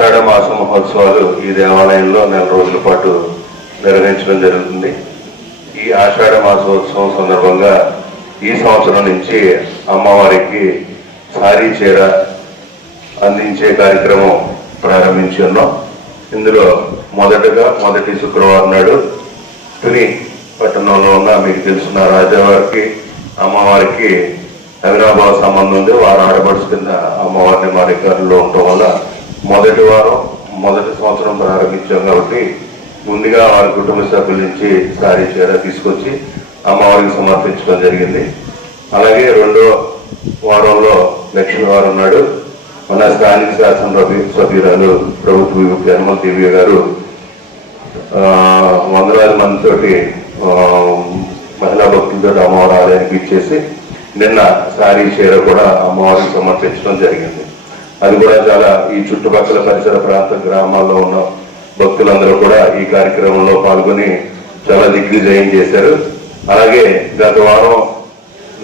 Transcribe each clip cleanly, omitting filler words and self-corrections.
ఆషాఢ మాస మహోత్సవాలు ఈ దేవాలయంలో 4 రోజుల పాటు నిర్వహించడం జరుగుతుంది. ఈ ఆషాఢ మాసోత్సవం సందర్భంగా ఈ సంవత్సరం నుంచి అమ్మవారికి సారీ చీర అందించే కార్యక్రమం ప్రారంభించి ఉన్నాం. ఇందులో మొదటి శుక్రవారం నాడు తుని పట్టణంలో ఉన్న మీకు తెలిసిన రాజావారికి అమ్మవారికి అవినాభావ సంబంధం ఉంది. వారు ఆడపడుచు కింద అమ్మవారిని మా రికార్డులో ఉండటం వల్ల మొదటి సంవత్సరం ప్రారంభించాం కాబట్టి ముందుగా వారి కుటుంబ సభ్యుల నుంచి సారీ చీర తీసుకొచ్చి అమ్మవారికి సమర్పించడం జరిగింది. అలాగే 2వ వారంలో లక్ష్మీవారం నాడు మన స్థానిక శాసన సభ్యురాలు ప్రభుత్వ యనమల దివ్య గారు వందలాది మందితోటి మహిళా భక్తులతో అమ్మవారి ఆలయానికి ఇచ్చేసి నిన్న సారీ చీర కూడా అమ్మవారికి సమర్పించడం జరిగింది. అది కూడా చాలా ఈ చుట్టుపక్కల పరిసర ప్రాంత గ్రామాల్లో ఉన్న భక్తులందరూ కూడా ఈ కార్యక్రమంలో పాల్గొని చాలా దిగ్విజయం చేశారు. అలాగే గత వారం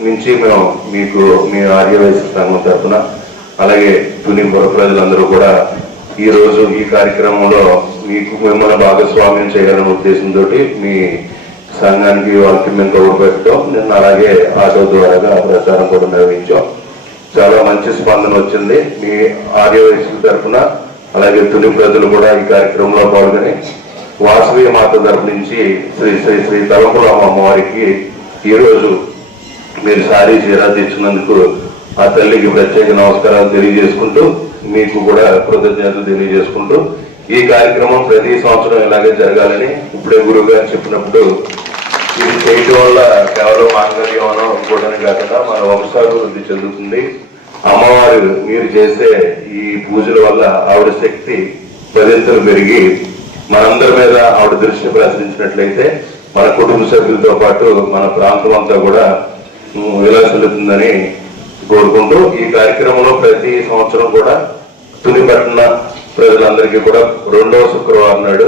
నుంచి మేము మీకు మీ ఆర్యవైశ్య సంఘం తరఫున అలాగే తుని పుర ప్రజలందరూ కూడా ఈ రోజు ఈ కార్యక్రమంలో మీకు మిమ్మల్ని భాగస్వామ్యం చేయాలనే ఉద్దేశంతో మీ సంఘానికి వాళ్ళకి మేము కబురు పెట్టాం. నిన్న అలాగే ఆటో ద్వారా ప్రచారం కూడా నిర్వహించాం. చాలా మంచి స్పందన వచ్చింది. మీ ఆర్యవైశ్యుల తరఫున అలాగే తుని ప్రజలు కూడా ఈ కార్యక్రమంలో పాల్గొని వాసవి మాత తరఫు నుంచి శ్రీ శ్రీ శ్రీ తలంపులమ్మ అమ్మవారికి ఈరోజు మీరు సారీ చీర తెచ్చినందుకు ఆ తల్లికి ప్రత్యేక నమస్కారాలు తెలియజేసుకుంటూ మీకు కూడా కృతజ్ఞతలు తెలియజేసుకుంటూ ఈ కార్యక్రమం ప్రతి సంవత్సరం ఇలాగే జరగాలని ఇప్పుడే గురువు గారు చెప్పినప్పుడు ఇది చేయటం వల్ల కేవలం మాంగళ్యం అనుకోవడానికి కాకుండా మన వంశాలు వృద్ధి చెందుతుంది. అమ్మవారు మీరు చేసే ఈ పూజల వల్ల ఆవిడ శక్తి పదింతలు పెరిగి మనందరి మీద ఆవిడ దృష్టి ప్రసరించినట్లయితే మన కుటుంబ సభ్యులతో పాటు మన ప్రాంతం అంతా కూడా విలాసిల్లుతుందని కోరుకుంటూ ఈ కార్యక్రమంలో ప్రతి సంవత్సరం కూడా తుని పట్టణ ప్రజలందరికీ కూడా 2వ శుక్రవారం నాడు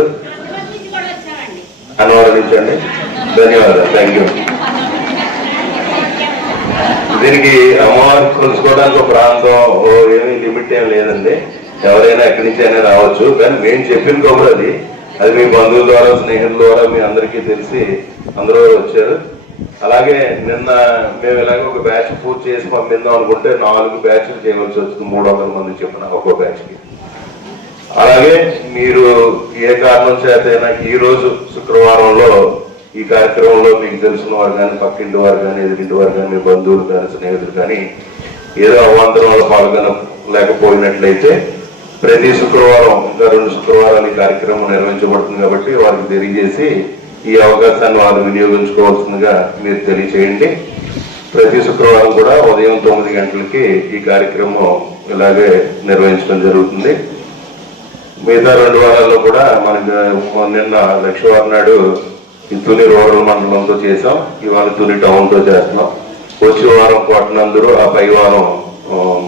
అనువాదించండి. ధన్యవాదాలు. Thank you. దీనికి అమ్మవారికి కొలుసుకోవడానికి ఒక ప్రాంతం ఏమీ లిమిట్ ఏం లేదండి. ఎవరైనా ఎక్కడి నుంచి అయినా రావచ్చు. కానీ మేము చెప్పిన కబురు అది మీ బంధువుల ద్వారా స్నేహితుల ద్వారా మీ అందరికీ తెలిసి అందరూ వచ్చారు. అలాగే నిన్న మేము ఇలాగే ఒక బ్యాచ్ పూర్తి చేసి పంపిద్దాం అనుకుంటే 4 బ్యాచ్లు చేయవలసి వచ్చింది. 300 మంది చెప్పిన ఒక్కో బ్యాచ్కి. అలాగే మీరు ఏ కారణం చేతైనా ఈ రోజు శుక్రవారంలో ఈ కార్యక్రమంలో మీకు తెలిసిన వారు కానీ పక్కింటి వారు కానీ ఎదురింటి వారు కానీ మీ బంధువులు కానీ స్నేహితులు కానీ ఏదో అవాంతరంలో పాల్గొనలేకపోయినట్లయితే ప్రతి శుక్రవారం ఇంకా 2 శుక్రవారాలు ఈ కార్యక్రమం నిర్వహించబడుతుంది కాబట్టి వారికి తెలియజేసి ఈ అవకాశాన్ని వారు వినియోగించుకోవాల్సిందిగా మీరు తెలియచేయండి. ప్రతి శుక్రవారం కూడా ఉదయం 9 గంటలకి ఈ కార్యక్రమం ఇలాగే నిర్వహించడం జరుగుతుంది. మిగతా 2 వారాల్లో కూడా మనకి నిన్న లక్ష్మీవారం నాడు తుని రూరల్ మండలంతో చేసాం. ఇవాళ తుని టౌన్తో చేస్తున్నాం. వచ్చే వారం కోటనందరూ ఆ పై వారం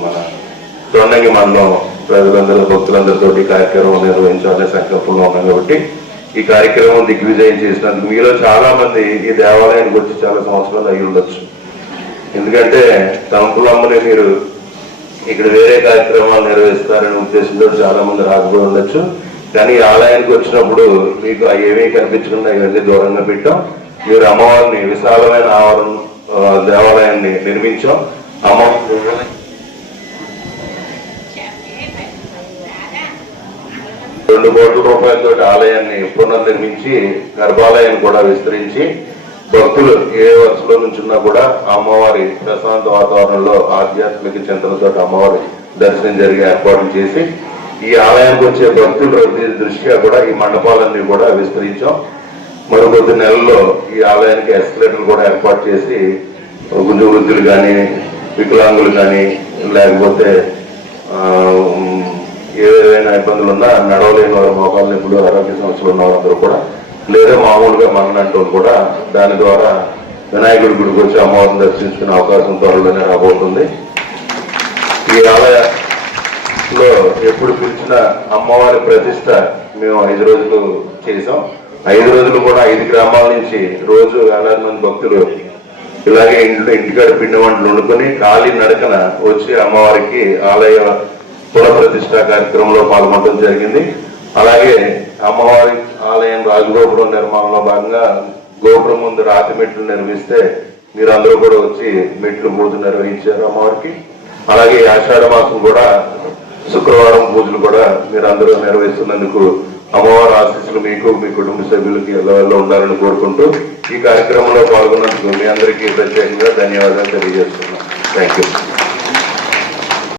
మన తొండంగి మండలం ప్రజలందరూ భక్తులందరితో ఈ కార్యక్రమం నిర్వహించాలనే సంకల్పంలో ఉన్నాం కాబట్టి ఈ కార్యక్రమం దిగ్విజయం చేసినందుకు మీలో చాలా మంది ఈ దేవాలయానికి వచ్చి చాలా సంవత్సరాలు అయి ఉండొచ్చు. ఎందుకంటే తలంపులమ్మని మీరు ఇక్కడ వేరే కార్యక్రమాలు నిర్వహిస్తారనే ఉద్దేశంతో చాలా మంది రాకపోయి ఉండొచ్చు. కానీ ఈ ఆలయానికి వచ్చినప్పుడు మీకు ఏమీ కనిపించకుండా ఇవన్నీ దూరంగా పెట్టాం. మీరు అమ్మవారిని విశాలమైన ఆవరణ దేవాలయాన్ని నిర్మించాం. అమ్మవారి 2 కోట్ల రూపాయలతో ఆలయాన్ని పునర్నిర్మించి గర్భాలయాన్ని కూడా విస్తరించి భక్తులు ఏ వరుసలో నుంచున్నా కూడా అమ్మవారి ప్రశాంత వాతావరణంలో ఆధ్యాత్మిక చింతనతో అమ్మవారి దర్శనం జరిగే ఏర్పాట్లు చేసి ఈ ఆలయానికి వచ్చే భక్తుల దృష్ట్యా కూడా ఈ మండపాలన్నీ కూడా విస్తరించాం. మరికొద్ది నెలల్లో ఈ ఆలయానికి ఎస్కలేటర్లు కూడా ఏర్పాటు చేసి గుంజు వృద్ధులు కానీ వికలాంగులు కానీ లేకపోతే ఏదైనా ఇబ్బందులు ఉన్నా నడవలేని వారు మోకాళ్ళ నొప్పులు ఆరోగ్య సమస్యలు ఉన్న వాళ్ళందరూ కూడా లేదా మామూలుగా మనంటూ కూడా దాని ద్వారా వినాయకుడి గుడికి వచ్చి అమ్మవారిని దర్శించుకునే అవకాశం త్వరలోనే రాబోతుంది. ఈ ఆలయంలో ఎప్పుడు పిలిచిన అమ్మవారి ప్రతిష్ట మేము 5 రోజులు చేసాం. 5 రోజులు కూడా 5 గ్రామాల నుంచి రోజు వేలాది మంది భక్తులు ఇలాగే ఇంటికాడ పిండి వంటలు వండుకొని ఖాళీ నడకన వచ్చి అమ్మవారికి ఆలయ పునఃప్రతిష్ఠ కార్యక్రమంలో పాల్గొనడం జరిగింది. అలాగే అమ్మవారి ఆలయం రాజగోపురం నిర్మాణంలో భాగంగా గోపురం ముందు రాతి మెట్లు నిర్మిస్తే మీరందరూ కూడా వచ్చి మెట్లు పూజ నిర్వహించారు అమ్మవారికి. అలాగే ఆషాఢ మాసం కూడా శుక్రవారం పూజలు కూడా మీరందరూ నిర్వహిస్తున్నందుకు అమ్మవారి ఆశీస్సులు మీకు మీ కుటుంబ సభ్యులకి ఎల్లవెల్ల ఉండాలని కోరుకుంటూ ఈ కార్యక్రమంలో పాల్గొన్నందుకు మీ అందరికీ ప్రత్యేకంగా ధన్యవాదాలు తెలియజేస్తున్నాను. Thank you.